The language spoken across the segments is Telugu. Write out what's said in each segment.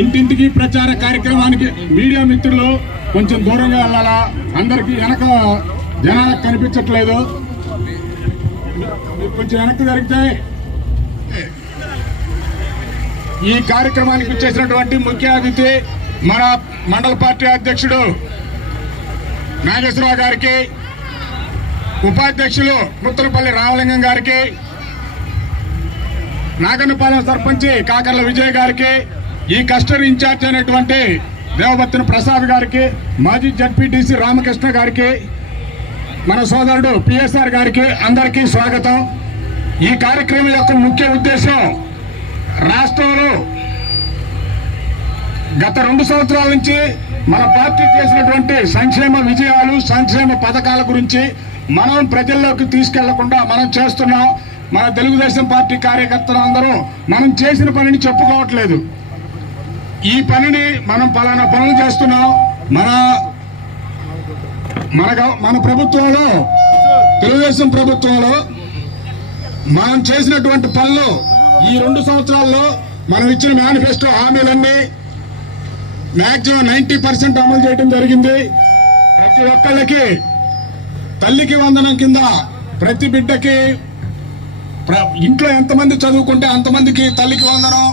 ఇంటింటికి ప్రచార కార్యక్రమానికి మీడియా మిత్రులు కొంచెం దూరంగా వెళ్ళాలా, అందరికి వెనక జనాలకు కనిపించట్లేదు, కొంచెం వెనక్కి జరిగితే. ఈ కార్యక్రమానికి వచ్చేసినటువంటి ముఖ్య అతిథి మన మండల పార్టీ అధ్యక్షుడు నాగేశ్వరరావు గారికి, ఉపాధ్యక్షులు ముత్తలపల్లి రామలింగం గారికి, నాగన్నపాలెం సర్పంచి కాకర్ల విజయ్ గారికి, ఈ క్లస్టర్ ఇన్ఛార్జ్ అయినటువంటి దేవబత్తిన ప్రసాద్ గారికి, మాజీ జడ్పీటీసీ రామకృష్ణ గారికి, మన సోదరుడు పిఎస్ఆర్ గారికి అందరికీ స్వాగతం. ఈ కార్యక్రమం యొక్క ముఖ్య ఉద్దేశం రాష్ట్రంలో గత 2 సంవత్సరాల నుంచి మన పార్టీ చేసినటువంటి సంక్షేమ విజయాలు, సంక్షేమ పథకాల గురించి మనం ప్రజల్లోకి తీసుకెళ్లకుండా మనం చేస్తున్నాం. మన తెలుగుదేశం పార్టీ కార్యకర్తలు అందరూ మనం చేసిన పనిని చెప్పుకోవట్లేదు. ఈ పనిని మనం పలానా పనులు చేస్తున్నాం, మన ప్రభుత్వంలో, తెలుగుదేశం ప్రభుత్వంలో మనం చేసినటువంటి పనులు ఈ 2 సంవత్సరాల్లో మనం ఇచ్చిన మేనిఫెస్టో హామీలన్నీ మ్యాక్సిమం 90% అమలు చేయడం జరిగింది. ప్రతి ఒక్కళ్ళకి తల్లికి వందనం కింద ప్రతి బిడ్డకి ఇంట్లో ఎంతమంది చదువుకుంటే అంతమందికి తల్లికి వందనం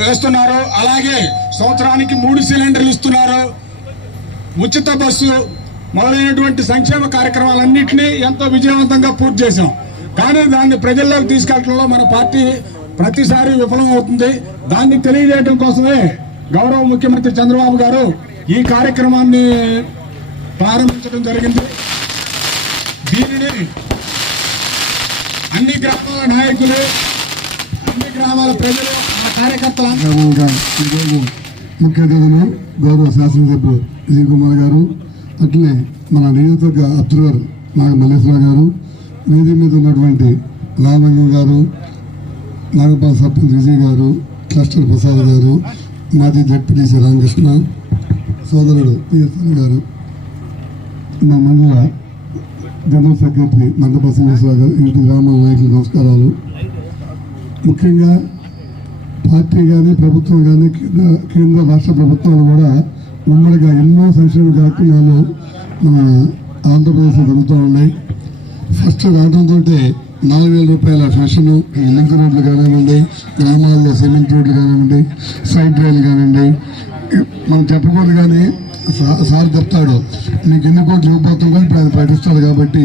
వేస్తున్నారు. అలాగే సంవత్సరానికి 3 సిలిండర్లు ఇస్తున్నారు. ఉచిత బస్సు మొదలైనటువంటి సంక్షేమ కార్యక్రమాలన్నింటినీ ఎంతో విజయవంతంగా పూర్తి చేశాం. కానీ దాన్ని ప్రజల్లోకి తీసుకెళ్లడంలో మన పార్టీ ప్రతిసారి విఫలం అవుతుంది. దాన్ని తెలియజేయడం కోసమే గౌరవ ముఖ్యమంత్రి చంద్రబాబు గారు ఈ కార్యక్రమాన్ని ప్రారంభించడం జరిగింది. దీనిని అన్ని గ్రామాల నాయకులు, అన్ని గ్రామాల ప్రజలు, కార్యకర్తలు, ఈరోజు ముఖ్య అతిథులు గౌరవ శాసనసభ్యులు విజయ్ కుమార్ గారు, అట్లనే మన నియోజకవర్గ అబ్జర్వర్ నాగ మల్లేశ్వరరావు గారు, వేది మీద ఉన్నటువంటి రామలింగం గారు, నాగపాల సర్పంచ్ విజయ్ గారు, క్లస్టర్ ప్రసాద్ గారు, మాజీ జడ్పీటీసీ రామకృష్ణ, సోదరుడు పిఎస్ఆర్ గారు, మా మండల జనరల్ సెక్రటరీ మండప శ్రీనివాసరావు గారు, ఇంటి గ్రామాల నాయకులు నమస్కారాలు. ముఖ్యంగా పార్టీ కానీ ప్రభుత్వం కానీ కేంద్ర రాష్ట్ర ప్రభుత్వాలు కూడా ఉమ్మడిగా ఎన్నో సంక్షేమ కార్యక్రమాలు మన ఆంధ్రప్రదేశ్లో జరుగుతూ ఉన్నాయి. ఫస్ట్ రావడంతో 4,000 రూపాయల పెన్షన్, లింక్ రోడ్లు కానివ్వండి, గ్రామాల్లో సిమెంట్ రోడ్లు కానివ్వండి, సైడ్ రైలు కానివ్వండి, మనం చెప్పకూడదు కానీ సార్ చెప్తాడు మీకు ఎన్ని కోట్లు ఇవ్వబోతాం కానీ ఇప్పుడు ఆయన ప్రకటిస్తాడు. కాబట్టి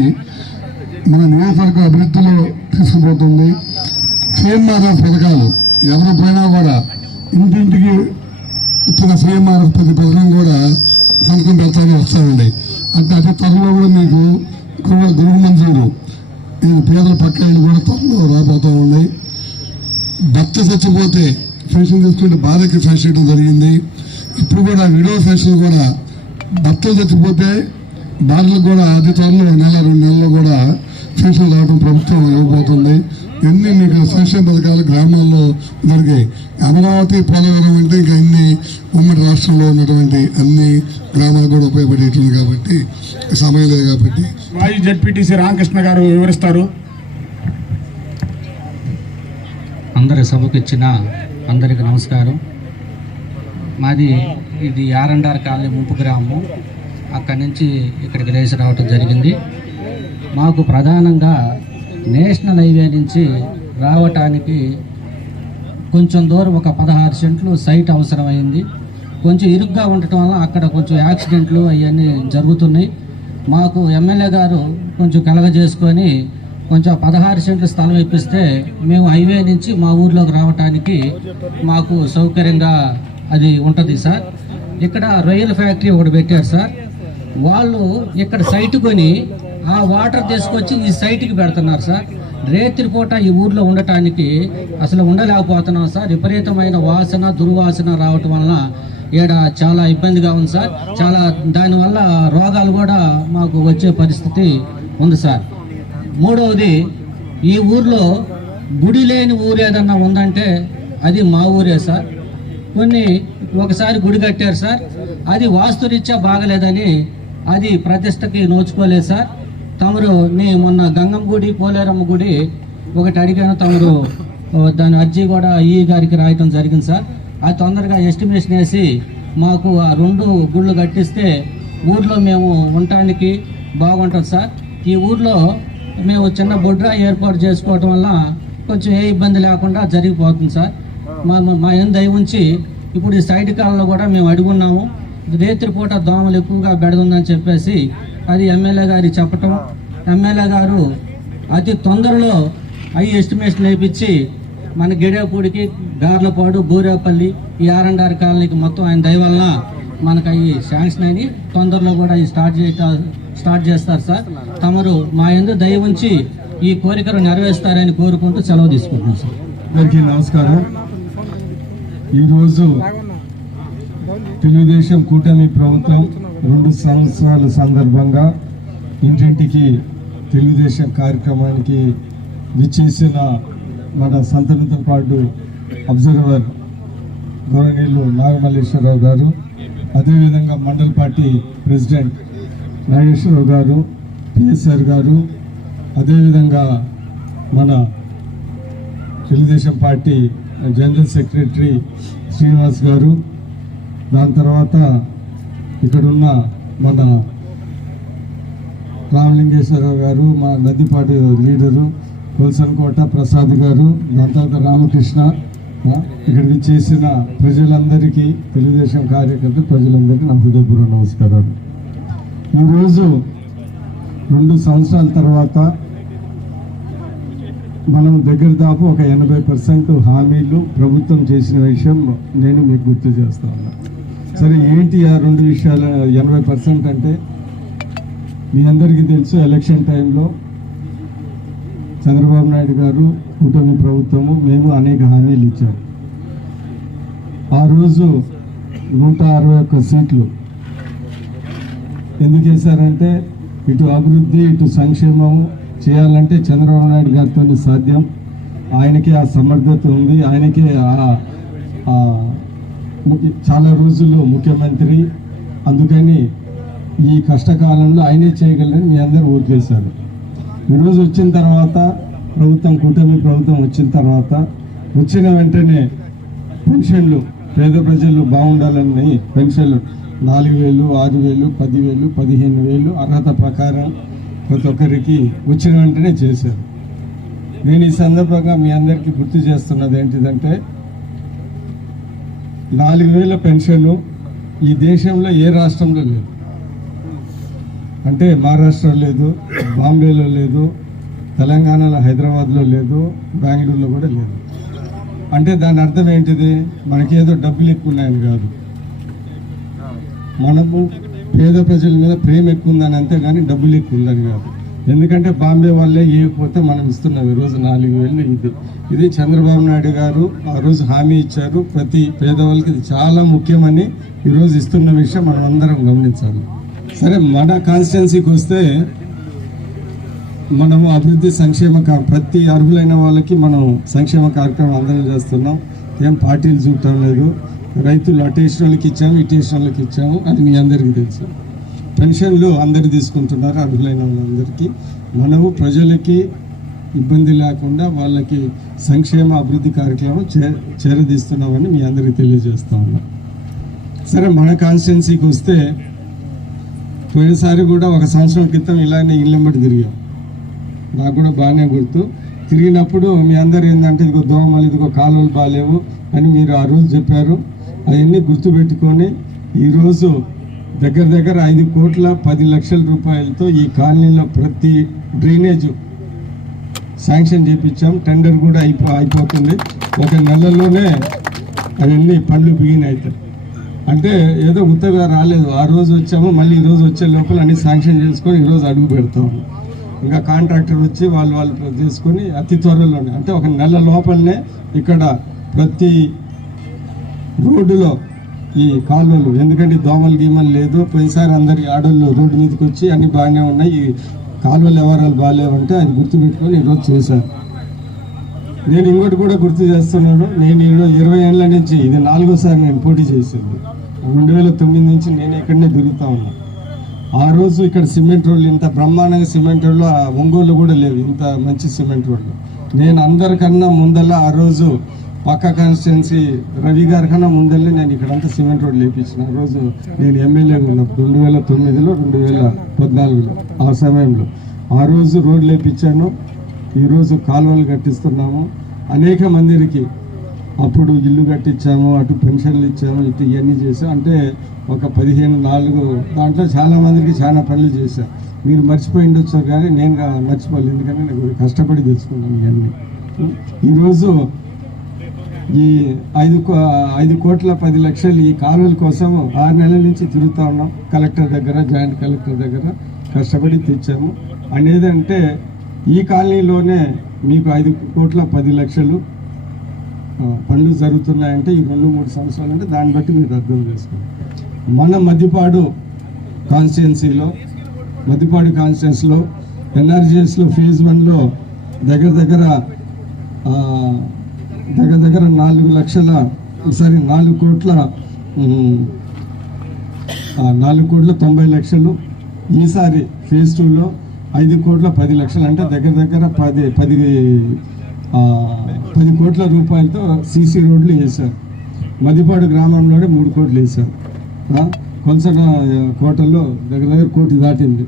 మన నియోజకవర్గ అభివృద్ధిలో తీసుకుపోతుంది. సిఎంఆర్ఎఫ్ పథకాలు ఎవరు పోయినా కూడా ఇంటింటికి ఇచ్చిన సిఎంఆర్ఎఫ్ ప్రతి పథకం కూడా సంతకం పెడతానే వస్తామండి. అంటే అతి త్వరలో కూడా మీకు గృహ మంజూరు, ఇది పేదల పక్క ఇళ్ళు కూడా త్వరలో రాబోతూ ఉన్నాయి. భర్త చచ్చిపోతే పెన్షన్ తీసుకుంటే భార్యకి పెన్షన్ ఇవ్వడం జరిగింది. ఇప్పుడు కూడా విడో పెన్షన్ కూడా భర్తలు చచ్చిపోతే భార్యలకు కూడా అతి త్వరలో 1-2 నెలల్లో కూడా పెన్షన్ రావడం ప్రభుత్వం ఇవ్వబోతుంది. ఎన్ని మీకు సంక్షేమ పథకాలు గ్రామాల్లో జరిగాయి. అమరావతి, పోలవరం అంటే ఇంకా అన్ని ఉమ్మడి రాష్ట్రంలో ఉన్నటువంటి అన్ని గ్రామాలు కూడా ఉపయోగపడేటువంటి కాబట్టి సమయం లేదు. కాబట్టి మాజీ జడ్పీటీసీ రామకృష్ణ గారు వివరిస్తారు. అందరి సభకు ఇచ్చిన అందరికి నమస్కారం. మాది ఇది ఆర్ఎండ్ఆర్ కాలనీ ముంపు గ్రామం. అక్కడి నుంచి ఇక్కడికి లేచి రావటం జరిగింది. మాకు ప్రధానంగా నేషనల్ హైవే నుంచి రావటానికి కొంచెం దూరం ఒక 16 సెంట్లు సైట్ అవసరమైంది. కొంచెం ఇరుగ్గా ఉండటం వల్ల అక్కడ కొంచెం యాక్సిడెంట్లు అవన్నీ జరుగుతున్నాయి. మాకు ఎమ్మెల్యే గారు కొంచెం కలగజేసుకొని కొంచెం 16 సెంట్ల స్థలం ఇప్పిస్తే మేము హైవే నుంచి మా ఊర్లోకి రావటానికి మాకు సౌకర్యంగా అది ఉంటుంది సార్. ఇక్కడ రొయ్యల ఫ్యాక్టరీ ఒకటి పెట్టారు సార్. వాళ్ళు ఇక్కడ సైట్ కొని ఆ వాటర్ తీసుకొచ్చి ఈ సైట్కి పెడుతున్నారు సార్. రేత్రి పూట ఈ ఊర్లో ఉండటానికి అసలు ఉండలేకపోతున్నాం సార్. విపరీతమైన వాసన, దుర్వాసన రావటం వలన ఈడ చాలా ఇబ్బందిగా ఉంది సార్. చాలా దానివల్ల రోగాలు కూడా మాకు వచ్చే పరిస్థితి ఉంది సార్. మూడవది, ఈ ఊర్లో గుడి లేని ఊరు ఏదన్నా ఉందంటే అది మా ఊరే సార్. ఒకసారి గుడి కట్టారు సార్, అది వాస్తురీత్యా బాగలేదని అది ప్రతిష్టకి నోచుకోలేదు సార్. తమరు మొన్న గంగమ్మ గుడి, పోలేరమ్మ గుడి ఒకటి అడిగాను. తమరు దాని అర్జీ కూడా ఈ గారికి రాయటం జరిగింది సార్. అది తొందరగా ఎస్టిమేషన్ వేసి మాకు ఆ 2 గుళ్ళు కట్టిస్తే ఊర్లో మేము ఉండటానికి బాగుంటుంది సార్. ఈ ఊర్లో మేము చిన్న బొడ్రా ఏర్పాటు చేసుకోవటం వల్ల కొంచెం ఏ ఇబ్బంది లేకుండా జరిగిపోతుంది సార్. మా ఏం దయ ఉంచి ఇప్పుడు ఈ సైడ్ కాలంలో కూడా మేము అడుగున్నాము. రేత్రిపూట దోమలు ఎక్కువగా బెడగుందని చెప్పేసి అది ఎమ్మెల్యే గారికి చెప్పటం, ఎమ్మెల్యే గారు అతి తొందరలో అవి ఎస్టిమేషన్ వేయించి మన గిడేపూడికి, గార్లపాడు, బూరేపల్లి, ఈ R&R కాలనీకి మొత్తం ఆయన దయ వల్ల మనకు అవి శాంక్షన్ అయిన తొందరలో కూడా అవి స్టార్ట్ చేస్తారు సార్. తమరు మా యందు దయ ఉంచి ఈ కోరికను నెరవేరుస్తారని కోరుకుంటూ సెలవు తీసుకుంటున్నాం సార్. అందరికీ నమస్కారం. ఈరోజు తెలుగుదేశం కూటమి ప్రభుత్వం 2 సంవత్సరాల సందర్భంగా ఇంటింటికి తెలుగుదేశం కార్యక్రమానికి విచ్చేసిన మన సంతనూతలపాడు అబ్జర్వర్ గౌరవనీయులు నాగమల్లేశ్వరరావు గారు, అదేవిధంగా మండల పార్టీ ప్రెసిడెంట్ నాగేశ్వరరావు గారు, PSR గారు, అదేవిధంగా మన Telugu Desam party general secretary Srinivas గారు, దాని తర్వాత ఇక్కడున్న మన రామలింగేశ్వరరావు గారు, మా నదిపాటి లీడరు కొల్సన్కోట ప్రసాద్ గారు, దాని తర్వాత రామకృష్ణ, ఇక్కడికి చేసిన ప్రజలందరికీ, తెలుగుదేశం కార్యకర్త ప్రజలందరికీ నా హృదయపూర్వక నమస్కారాలు. ఈరోజు 2 సంవత్సరాల తర్వాత మనం దగ్గర దాపు ఒక 80% హామీలు ప్రభుత్వం చేసిన విషయం నేను మీకు గుర్తు చేస్తా ఉన్నా. సరే, ఏంటి ఆ 2 విషయాలు 80% అంటే? మీ అందరికీ తెలుసు, ఎలక్షన్ టైంలో చంద్రబాబు నాయుడు గారు, కూటమి ప్రభుత్వము, మేము అనేక హామీలు ఇచ్చాము. ఆ రోజు 161 సీట్లు ఎందుకు వేశారంటే, ఇటు అభివృద్ధి ఇటు సంక్షేమం చేయాలంటే చంద్రబాబు నాయుడు గారితో సాధ్యం, ఆయనకి ఆ సమర్థత ఉంది, ఆయనకి చాలా రోజులు ముఖ్యమంత్రి, అందుకని ఈ కష్టకాలంలో ఆయనే చేయగలరని మీ అందరూ ఓటు వేశారు. ఈరోజు వచ్చిన తర్వాత ప్రభుత్వం, కూటమి ప్రభుత్వం వచ్చిన తర్వాత వచ్చిన వెంటనే పెన్షన్లు, పేద ప్రజలు బాగుండాలని పెన్షన్లు 4,000, 6,000, 10,000, 15,000 అర్హత ప్రకారం ప్రతి ఒక్కరికి వచ్చిన వెంటనే చేశారు. నేను ఈ సందర్భంగా మీ అందరికీ గుర్తు చేస్తున్నది ఏంటిదంటే, 4,000 పెన్షన్లు ఈ దేశంలో ఏ రాష్ట్రంలో లేదు. అంటే మహారాష్ట్రలో లేదు, బాంబేలో లేదు, తెలంగాణలో, హైదరాబాద్లో లేదు, బెంగళూరులో కూడా లేదు. అంటే దాని అర్థం ఏంటిది? మనకేదో డబ్బులు ఎక్కువ ఉన్నాయని కాదు, మనము పేద ప్రజల మీద ప్రేమ ఎక్కువ ఉందని, అంతేగాని డబ్బులు ఎక్కువ ఉందని కాదు. ఎందుకంటే బాంబే వాళ్ళే ఇవ్వకపోతే మనం ఇస్తున్నాం ఈరోజు 4,000. ఇది చంద్రబాబు నాయుడు గారు ఆ రోజు హామీ ఇచ్చారు, ప్రతి పేదవాళ్ళకి ఇది చాలా ముఖ్యమని ఈరోజు ఇస్తున్న విషయం మనం అందరం గమనించాలి. సరే, మన కాన్స్టిట్యున్సీకి వస్తే మనము అభివృద్ధి సంక్షేమ ప్రతి అర్హులైన వాళ్ళకి మనం సంక్షేమ కార్యక్రమం అందరం చేస్తున్నాం. ఏం పార్టీలు చూడటం లేదు. రైతులు అటేషన్ వాళ్ళకి ఇచ్చాము, ఇటేషన్ వాళ్ళకి ఇచ్చాము, అది మీ అందరికీ తెలుసు. పెన్షన్లు అందరు తీసుకుంటున్నారు, అర్హులైన వాళ్ళందరికీ. మనము ప్రజలకి ఇబ్బంది లేకుండా వాళ్ళకి సంక్షేమ అభివృద్ధి కార్యక్రమం చేరదీస్తున్నామని మీ అందరికీ తెలియజేస్తా ఉన్నాం. సరే, మన కాన్స్టిట్యున్సీకి వస్తే పోయినసారి కూడా 1 సంవత్సరం క్రితం ఇలానే ఇళ్ళెంబడి తిరిగాం. నాకు కూడా బాగానే గుర్తు. తిరిగినప్పుడు మీ అందరు ఏంటంటే, ఇదిగో దోమలు, ఇదిగో కాలువలు బాగాలేవు అని మీరు ఆ రోజు చెప్పారు. అవన్నీ గుర్తుపెట్టుకొని ఈరోజు దగ్గర 5,10,00,000 రూపాయలతో ఈ కాలనీలో ప్రతి డ్రైనేజ్ శాంక్షన్ చేయించాం. టెండర్ కూడా అయిపోతుంది. 1 నెలలోనే అవన్నీ పనులు బిగిన్ అవుతాయి. అంటే ఏదో ఉత్తగా రాలేదు. ఆ రోజు వచ్చాము, మళ్ళీ ఈరోజు వచ్చే లోపల అన్ని శాంక్షన్ చేసుకొని ఈరోజు అడుగు పెడతాము. ఇంకా కాంట్రాక్టర్ వచ్చి వాళ్ళు చేసుకొని అతి త్వరలోనే, అంటే 1 నెల లోపలనే ఇక్కడ ప్రతి రోడ్డులో ఈ కాలువలు, ఎందుకంటే దోమలు గీమలు లేదు. పోయినసారి అందరి ఆడోళ్ళు రోడ్డు మీదకి వచ్చి అన్ని బాగానే ఉన్నాయి, ఈ కాలువలు ఎవరాలు బాగాలేవంటే అది గుర్తుపెట్టుకొని ఈరోజు చేశారు. నేను ఇంకోటి కూడా గుర్తు చేస్తున్నాను. నేను 20 ఏళ్ళ నుంచి, ఇది 4వ నేను పోటీ చేసింది. 2009 నుంచి నేను ఇక్కడనే తిరుగుతూ ఉన్నా. ఆ రోజు ఇక్కడ సిమెంట్ రోడ్లు, ఇంత బ్రహ్మాండంగా సిమెంట్ రోడ్లు ఒంగోలు కూడా లేవు, ఇంత మంచి సిమెంట్ రోడ్లు. నేను అందరికన్నా ముందల ఆ రోజు పక్క కాన్స్టిట్యున్సీ రవి గారి కన్నా ముందల్లే నేను ఇక్కడంతా సిమెంట్ రోడ్ లేపించిన రోజు నేను ఎమ్మెల్యేగా ఉన్నప్పుడు 2009లో 2014లో ఆ సమయంలో ఆ రోజు రోడ్ లేపించాను. ఈరోజు కాలువలు కట్టిస్తున్నాము. అనేక మందికి అప్పుడు ఇల్లు కట్టించాము, అటు పెన్షన్లు ఇచ్చాము, ఇటు ఇవన్నీ చేసాం. అంటే ఒక 15-4 దాంట్లో చాలా మందికి చాలా పనులు చేశాం. మీరు మర్చిపోయి ఉండొచ్చు కానీ నేను మర్చిపోలేదు, ఎందుకంటే నేను కష్టపడి తెచ్చుకున్నాను ఇవన్నీ. ఈరోజు ఈ 5,10,00,000 ఈ కాలువల కోసం 6 నెలల నుంచి తిరుగుతూ ఉన్నాం. కలెక్టర్ దగ్గర, జాయింట్ కలెక్టర్ దగ్గర కష్టపడి తెచ్చాము. అనేది అంటే ఈ కాలనీలోనే మీకు 5,10,00,000 పనులు జరుగుతున్నాయంటే ఈ 2-3 సంవత్సరాలు అంటే దాన్ని బట్టి మీరు అర్థం చేసుకోండి. మన మద్దిపాడు కాన్స్టిట్యున్సీలో ఎన్ఆర్జీఎస్లో ఫేజ్ 1లో దగ్గర 4,90,00,000. ఈసారి ఫేజ్ 2లో 5,10,00,000 అంటే దగ్గర 10 కోట్ల రూపాయలతో సీసీ రోడ్లు వేశారు. మదిపాడు గ్రామంలోనే 3 కోట్లు వేశారు. కొంచెం కోటలో దగ్గర 1 కోటి దాటింది.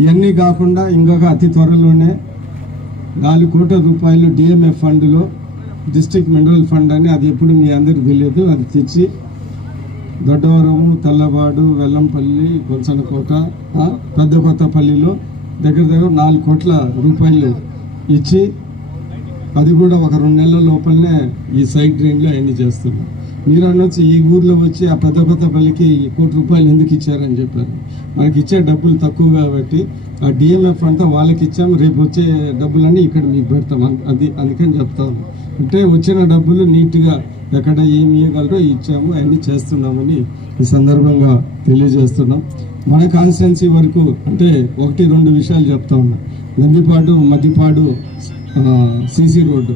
ఇవన్నీ కాకుండా ఇంకొక అతి త్వరలోనే 4 కోట్ల రూపాయలు డిఎంఎఫ్ ఫండ్లో డిస్ట్రిక్ట్ మినరల్ ఫండ్ అని, అది ఎప్పుడు మీ అందరికీ తెలియదు, అది తెచ్చి దొడ్డవరము, తల్లబాడు, వెల్లంపల్లి, కొంచనకోట, పెద్ద కొత్తపల్లిలో దగ్గర 4 కోట్ల రూపాయలు ఇచ్చి అది కూడా ఒక 2 నెలల లోపలనే ఈ సైడ్ డ్రైన్లో అన్నీ చేస్తున్నాం. మీరు అనొచ్చు ఈ ఊర్లో వచ్చి ఆ పెద్ద కొత్తపల్లికి 1 కోటి రూపాయలు ఎందుకు ఇచ్చారని చెప్పారు. మనకి ఇచ్చే డబ్బులు తక్కువ కాబట్టి ఆ డిఎంఎఫ్ అంతా వాళ్ళకి ఇచ్చాము, రేపు వచ్చే డబ్బులన్నీ ఇక్కడ మీకు పెడతాం. అది అందుకని చెప్తాము. అంటే వచ్చిన డబ్బులు నీట్గా ఎక్కడ ఏమి ఇవ్వగలరో ఇచ్చాము, అన్నీ చేస్తున్నామని ఈ సందర్భంగా తెలియజేస్తున్నాం. మన కాన్స్టిట్యున్సీ వరకు అంటే 1-2 విషయాలు చెప్తా ఉన్నాం. నందిపాడు మద్దిపాడు సీసీ రోడ్డు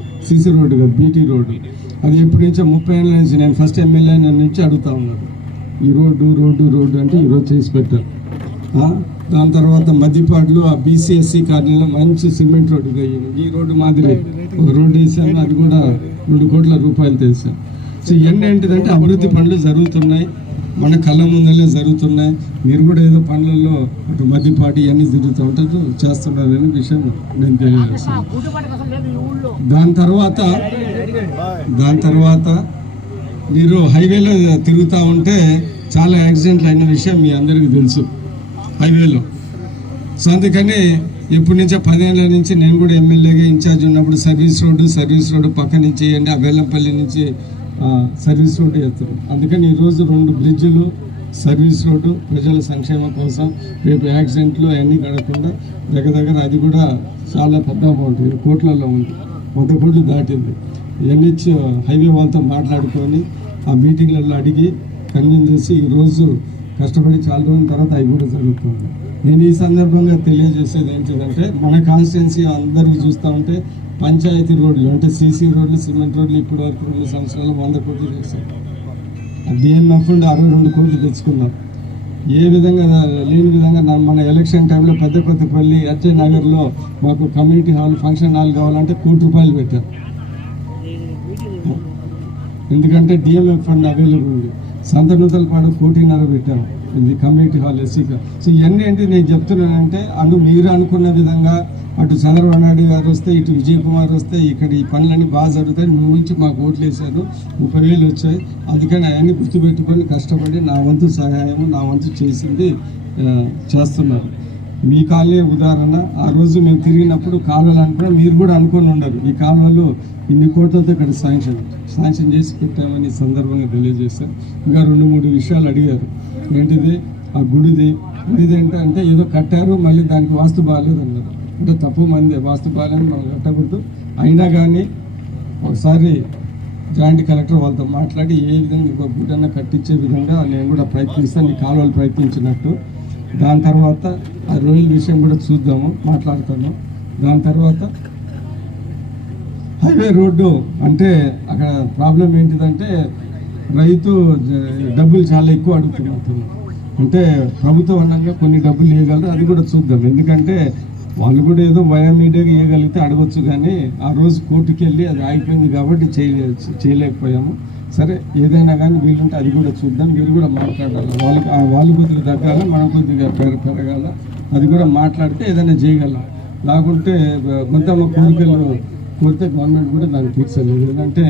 కాదు, బీటీ రోడ్డు. అది ఎప్పటి నుంచో 30 ఏళ్ళ నుంచి నేను ఫస్ట్ ఎమ్మెల్యే నుంచి అడుగుతా ఉన్నాను. ఈ రోడ్డు అంటే ఈరోజు చేసి పెట్టారు. దాని తర్వాత మద్దిపాడులో ఆ బీసీఎస్సీ కాలనీలో మంచి సిమెంట్ రోడ్డు అయ్యింది. ఈ రోడ్డు మాదిరి ఒక రోడ్డు వేసాము, అది కూడా 2 కోట్ల రూపాయలు తెసాం. సో ఇవన్నీ ఏంటిదంటే అభివృద్ధి పనులు జరుగుతున్నాయి, మన కళ్ళ ముందరే జరుగుతున్నాయి. మీరు కూడా ఏదో పనులలో అటు మద్దిపాటి ఇవన్నీ తిరుగుతూ ఉంటారు, చేస్తున్నారనే విషయం నేను తెలియజేస్తాను. దాని తర్వాత మీరు హైవేలో తిరుగుతూ ఉంటే చాలా యాక్సిడెంట్లు అయిన విషయం మీ అందరికీ తెలుసు హైవేలో. సో అందుకని ఇప్పటి నుంచే 10 ఏళ్ళ నుంచి నేను కూడా ఎమ్మెల్యేగా ఇన్ఛార్జ్ ఉన్నప్పుడు సర్వీస్ రోడ్డు పక్క నుంచి వేయండి, ఆ బెల్లంపల్లి నుంచి సర్వీస్ రోడ్డు వేస్తారు. అందుకని ఈరోజు 2 బ్రిడ్జిలు, సర్వీస్ రోడ్డు ప్రజల సంక్షేమం కోసం రేపు యాక్సిడెంట్లు అవన్నీ కడకుండా దగ్గర అది కూడా చాలా పెద్ద అమౌంట్, కోట్లలో ఉంది, 100 కోట్లు దాటింది. ఇవన్నీ హైవే వాళ్ళతో మాట్లాడుకొని ఆ మీటింగ్లలో అడిగి కన్విన్స్ చేసి ఈరోజు కష్టపడి చాలా రోజుల తర్వాత అవి కూడా జరుగుతుంది. నేను ఈ సందర్భంగా తెలియజేసేది ఏంటిదంటే మన కాన్స్టిట్యున్సీ అందరూ చూస్తూ ఉంటే పంచాయతీ రోడ్లు అంటే సీసీ రోడ్లు, సిమెంట్ రోడ్లు ఇప్పటి వరకు 2 సంవత్సరాలు 100 కోట్లు చేశాం. డిఎంఎఫ్ ఫండ్ 62 కోట్లు తెచ్చుకున్నాం. ఏ విధంగా లేని విధంగా మన ఎలక్షన్ టైంలో పెద్ద కొత్తపల్లి అజయ్ నగర్లో మాకు కమ్యూనిటీ హాల్, ఫంక్షన్ హాల్ కావాలంటే 1 కోటి రూపాయలు పెట్టారు. ఎందుకంటే డిఎంఎఫ్ ఫండ్ అవైలబుల్ ఉంది. సంతనూతలపాడు 1.5 కోటి పెట్టాము, ఇది కమ్యూనిటీ హాల్ ఎస్సీగా. సో ఇవన్నీ ఏంటి నేను చెప్తున్నానంటే మీరు అనుకున్న విధంగా అటు చంద్రబాబు నాయుడు గారు వస్తే, ఇటు విజయ్ కుమార్ వస్తే ఇక్కడ ఈ పనులన్నీ బాగా జరుగుతాయి. మీ నుంచి మాకు ఓట్లు వేశారు, 30,000 వచ్చాయి. అందుకని అవన్నీ గుర్తుపెట్టుకొని కష్టపడి నా వంతు సహాయము, నా వంతు చేసింది చేస్తున్నారు. మీ కాలే ఉదాహరణ. ఆ రోజు మేము తిరిగినప్పుడు కాలువలు అనుకున్నా, మీరు కూడా అనుకొని ఉండరు ఈ కాలువలు ఇన్ని కోట్లతో ఇక్కడ శాంక్షన్ చేసి పెట్టామని సందర్భంగా తెలియజేశారు. ఇంకా 2-3 విషయాలు అడిగారు. ఏంటిది ఆ గుడిది అంటే ఏదో కట్టారు, మళ్ళీ దానికి వాస్తు బాగాలేదు అన్నారు. అంటే తప్పు మంది వాస్తు బాగాలేదు, మనం కట్టకూడదు. అయినా కానీ ఒకసారి జాయింట్ కలెక్టర్ వాళ్ళతో మాట్లాడి ఏ విధంగా ఇంకొక గుడన్నా కట్టించే విధంగా నేను కూడా ప్రయత్నిస్తాను, ఈ కాలువలు ప్రయత్నించినట్టు. దాని తర్వాత ఆ రొయ్యల విషయం కూడా చూద్దాము, మాట్లాడుతాను. దాని తర్వాత హైవే రోడ్డు అంటే అక్కడ ప్రాబ్లం ఏంటిదంటే రైతు డబ్బులు చాలా ఎక్కువ అడుగుతున్నారు. అంటే ప్రభుత్వం అనగా కొన్ని డబ్బులు ఇవ్వగలరు, అది కూడా చూద్దాం. ఎందుకంటే వాళ్ళు కూడా ఏదో బయోమీడియాగా ఇవ్వగలిగితే అడగొచ్చు, కానీ ఆ రోజు కోర్టుకి వెళ్ళి అది ఆగిపోయింది కాబట్టి చేయలేకపోయాము. సరే, ఏదైనా కానీ వీలుంటే అది కూడా చూద్దాం, మీరు కూడా మాట్లాడాలి. వాళ్ళు కొద్దిగా తగ్గాల, మనం కొద్దిగా పెరగాల, అది కూడా మాట్లాడితే ఏదైనా చేయగలం. లేకుంటే కొంతమంది కోరికలు కోరితే గవర్నమెంట్ కూడా దాన్ని తీర్చలేదు. ఎందుకంటే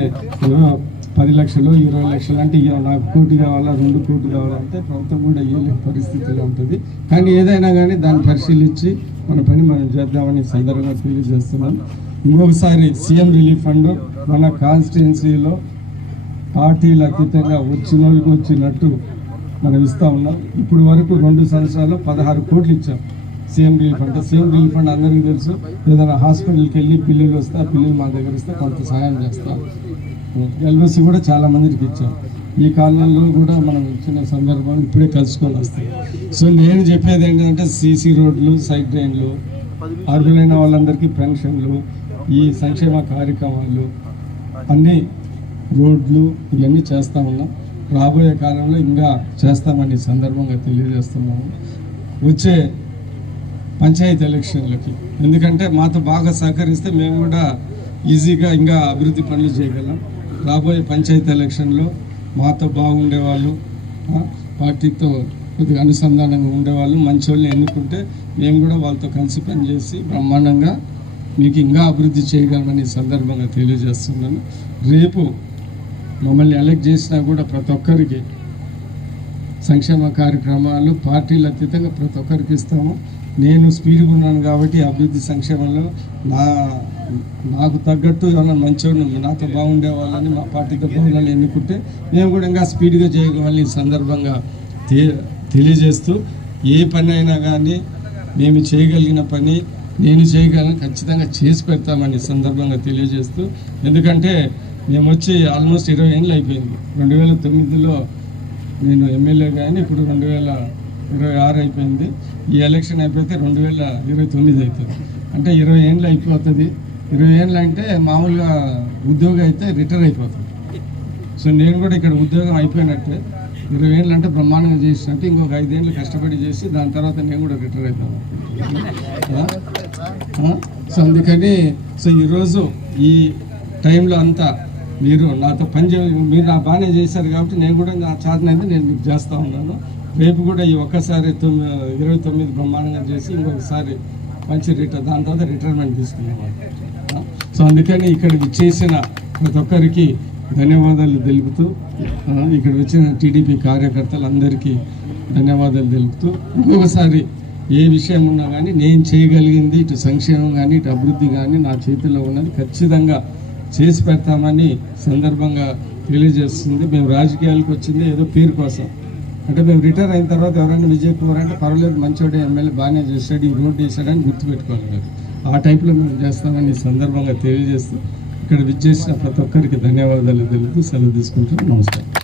10 లక్షలు 20 లక్షలు అంటే నాకు 1 కోటి కావాలా 2 కోట్లు కావాలంటే ప్రభుత్వం కూడా ఇవ్వలేని పరిస్థితిలో ఉంటుంది. కానీ ఏదైనా కానీ దాన్ని పరిశీలించి మన పని మనం చేద్దామని సందర్భంగా తెలియజేస్తున్నాం. ఇంకొకసారి సీఎం రిలీఫ్ ఫండ్ మన కాన్స్టిట్యున్సీలో పార్టీలు అతీతంగా వచ్చిన వాళ్ళకి వచ్చినట్టు మనం ఇస్తూ ఉన్నాం. ఇప్పుడు వరకు 2 సంవత్సరాల్లో 16 కోట్లు ఇచ్చాం CM relief fund. CM relief fund అందరికీ తెలుసు, ఏదైనా హాస్పిటల్కి వెళ్ళి పిల్లలు వస్తే ఆ పిల్లలు మా దగ్గర ఇస్తే కొంత సహాయం చేస్తాం. ఎల్ఓసి కూడా చాలా మందికి ఇచ్చాం. ఈ కాలంలో కూడా మనం ఇచ్చిన సందర్భాలు ఇప్పుడే కలుసుకొని వస్తాయి. సో నేను చెప్పేది ఏంటంటే సీసీ రోడ్లు, సైడ్ డ్రైన్లు, అర్హులైన వాళ్ళందరికీ పెన్షన్లు, ఈ సంక్షేమ కార్యక్రమాలు, అన్నీ రోడ్లు ఇవన్నీ చేస్తూ ఉన్నాం. రాబోయే కాలంలో ఇంకా చేస్తామని సందర్భంగా తెలియజేస్తున్నాము. వచ్చే పంచాయతీ ఎలక్షన్లకి ఎందుకంటే మాతో బాగా సహకరిస్తే మేము కూడా ఈజీగా ఇంకా అభివృద్ధి పనులు చేయగలం. రాబోయే పంచాయతీ ఎలక్షన్లో మాతో బాగుండేవాళ్ళు, పార్టీతో కొద్దిగా అనుసంధానంగా ఉండేవాళ్ళు, మంచి వాళ్ళని ఎన్నుకుంటే మేము కూడా వాళ్ళతో కలిసి పనిచేసి బ్రహ్మాండంగా మీకు ఇంకా అభివృద్ధి చేయగలమని సందర్భంగా తెలియజేస్తున్నాను. రేపు మమ్మల్ని ఎలక్ట్ చేసినా కూడా ప్రతి ఒక్కరికి సంక్షేమ కార్యక్రమాలు పార్టీలు అతీతంగా ప్రతి ఒక్కరికి ఇస్తాము. నేను స్పీడ్గా ఉన్నాను కాబట్టి అభివృద్ధి సంక్షేమంలో నాకు తగ్గట్టు ఎవరైనా మంచివాళ్ళు నాతో బాగుండే వాళ్ళని మా పార్టీతో బాగుండాలని ఎన్నుకుంటే మేము కూడా ఇంకా స్పీడ్గా చేయగలని సందర్భంగా తెలియజేస్తూ, ఏ పని అయినా కానీ మేము చేయగలిగిన పని నేను చేయగలను ఖచ్చితంగా చేసి పెడతామని సందర్భంగా తెలియజేస్తూ, ఎందుకంటే మేము వచ్చి ఆల్మోస్ట్ 20 ఏళ్ళు అయిపోయింది. 2009లో నేను ఎమ్మెల్యే కానీ ఇప్పుడు 2026 అయిపోయింది. ఈ ఎలక్షన్ అయిపోతే 2029 అవుతుంది. అంటే 20 ఏళ్ళు అయిపోతుంది. 20 ఏళ్ళు అంటే మామూలుగా ఉద్యోగం అయితే రిటైర్ అయిపోతుంది. సో నేను కూడా ఇక్కడ ఉద్యోగం అయిపోయినట్టే. 20 ఏళ్ళు అంటే బ్రహ్మాండంగా చేసినట్టు ఇంకొక 5 ఏళ్ళు కష్టపడి చేసి దాని తర్వాత నేను కూడా రిటైర్ అవుతాను. సో అందుకని ఈరోజు ఈ టైంలో అంతా మీరు నాతో మీరు నా బాగానే చేశారు కాబట్టి నేను కూడా నా చేతనైతే నేను మీకు చేస్తూ ఉన్నాను. రేపు కూడా ఈ ఒక్కసారి 29 బ్రహ్మాండంగా చేసి ఇంకొకసారి మంచి దాని తర్వాత రిటైర్మెంట్ తీసుకునేవాడు. సో అందుకని ఇక్కడికి చేసిన ప్రతి ఒక్కరికి ధన్యవాదాలు తెలుపుతూ, ఇక్కడ వచ్చిన టీడీపీ కార్యకర్తలందరికీ ధన్యవాదాలు తెలుపుతూ, ఇంకొకసారి ఏ విషయం ఉన్నా కానీ నేను చేయగలిగింది ఇటు సంక్షేమం కానీ ఇటు అభివృద్ధి కానీ నా చేతిలో ఉన్నది ఖచ్చితంగా చేసి పెడతామని సందర్భంగా తెలియజేస్తుంది. మేము రాజకీయాలకు వచ్చింది ఏదో పేరు కోసం, అంటే మేము రిటైర్ అయిన తర్వాత ఎవరైనా విజయ్ కుమార్ అంటే పర్వాలేదు మంచోడే ఎమ్మెల్యే బాగానే చేశాడు, ఈ రోడ్డు వేసాడని గుర్తుపెట్టుకోవాలి కదా, ఆ టైప్లో మేము చేస్తామని సందర్భంగా తెలియజేస్తూ ఇక్కడ విచ్చేసిన ప్రతి ఒక్కరికి ధన్యవాదాలు తెలుపుతూ సెలవు తీసుకుంటాం. నమస్కారం.